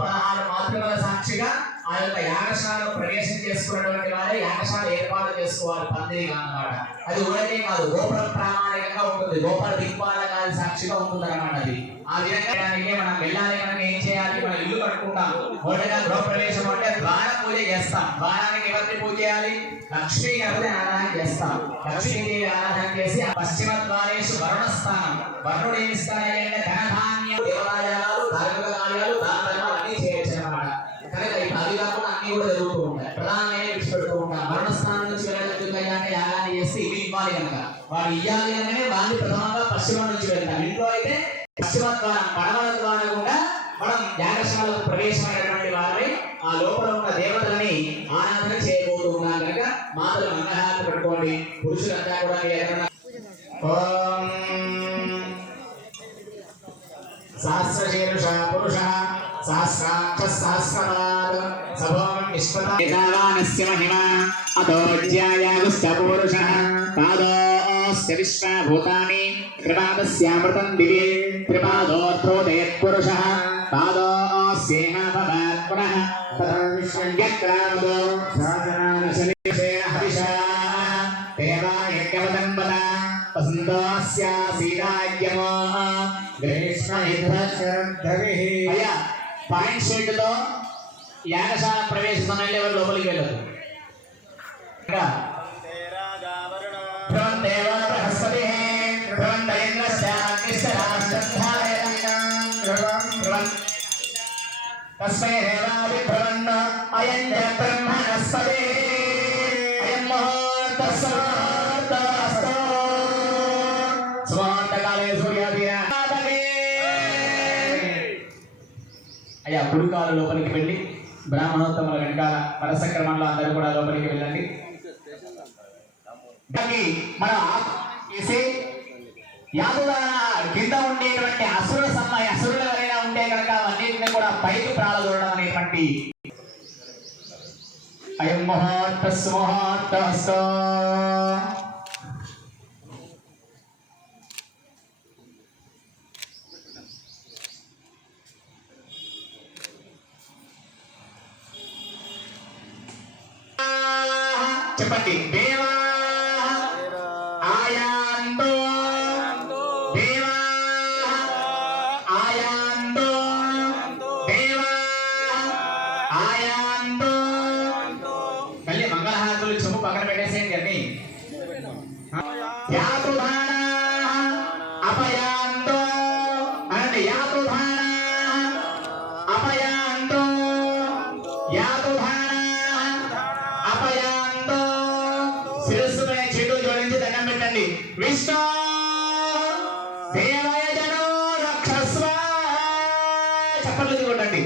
16 మాతృకల సాక్షిగా ఆ యొక్క యాగశాలను ప్రవేశం చేసుకున్నటువంటి వారే యాగశాల ఏర్పాటు చేసుకోవాలి పందిరిగా అన్నమాట. అది ఊరకే కాదు, గోపురం ప్రామాణికంగా ఉంటుంది, గోపుర దిక్పాలకాది సాక్షిగా ఉంటుంది అన్నమాట. అది ఆ విధంగా మనం వెళ్ళాలి. మనం ఏం చేయాలి? మనం ఇల్లు కట్టుకుంటాం, మొదటగా గృహప్రవేశం అంటే ద్వార పూజ చేస్తాం. ద్వారానికి ఎవరిని పూజ చేయాలి? లక్ష్మీ గణపతి ఆరాధన చేస్తాం. లక్ష్మీదేవి ఆరాధన చేసి పశ్చిమ ద్వారేషు వరుణ స్థానం, వరుణుడు ఏమి ఇస్తాడంటే ధనధాన్యం, దేవాలయాలు, ధార్మిక కార్యాలు, దాన ధర్మాలు అన్ని చేయొచ్చు అన్నమాట. కనుక అది కాకుండా అన్ని కూడా జరుగుతూ ఉంటాయి. ప్రధానమైన విడిచిపెడుతూ ఉంటాం. వరుణ స్థానం నుంచి వెళ్ళగలుగుతాయి అంటే యాగాన్ని చేస్తే ఇవి ఇవ్వాలి కనుక వాడు ఇవ్వాలి అంటే వాడిని ప్రధానంగా పశ్చిమ నుంచి వెళ్తాం. ఇంట్లో అయితే పశ్చిమ ద్వారం, పడమల ద్వారం కూడా మనం యాగశాలకు ప్రవేశమైనటువంటి వారిని ఆ లోపల ఉన్న దేవతలని ఆరాధన చేయబోతూ ఉన్నాం. కనుక మాతలు మంగళహారతి పెట్టుకోండి. పురుషులంతా కూడా ఓం సహస్రశీర్ష పురుష సహస్రాక్ష సహస్రపాద్ సభం విశ్వతావానస్య మహిమా అతోజ్యాయాగుశ్చ పురుషః పాదోస్య విశ్వభూతాని త్రిపాదస్యామృతం దివి త్రిపాదోత్రోదేత్ పురుషః పాదోస్యేన భవాత్ పునః తథా విశ్వవ్యక్రామదో సాధనానశనిషేణ హవిషా దేవాయజ్ఞవదంబన వసంతోస్యాసీదాజ్యమో గ్రీష్మయుద్ధశరద్ధరిః. అయ్యా, పాయింట్ షీట్ లో యాగశాల ప్రవేశ సమయంలో ఎవరు లోపలికి వెళ్ళదు. అయ్యా, కుడికాలు లోపలికి వెళ్ళి బ్రాహ్మణోత్తముల వెనకాల వరసక్రమంలో అందరూ కూడా లోపలికి వెళ్ళండి. మన యాదుల కింద ఉండేటువంటి అసురులు ఎవరైనా ఉంటే కనుక అన్నింటినీ కూడా పైకి ప్రాళదూడడం అనేటువంటి అయం ముహూర్తస్సు చెప్పండి. దేవా ఆయాందో, దేవా ఆయాందో, దేవా ఆయాందో. మళ్ళీ మంగళహారతులు చెంబు పక్కన పెట్టేసేయండి అన్ని. యాతుధాన అపయాందో అంటే యాతుధాన అపయాందో, యాతుధాన అపయాందో. శిరస్సుపై చెడు జోడించి దండం పెట్టండి. విష్ణు దేవయ జనో రక్షస్వ. చప్పట్లు కొట్టండి.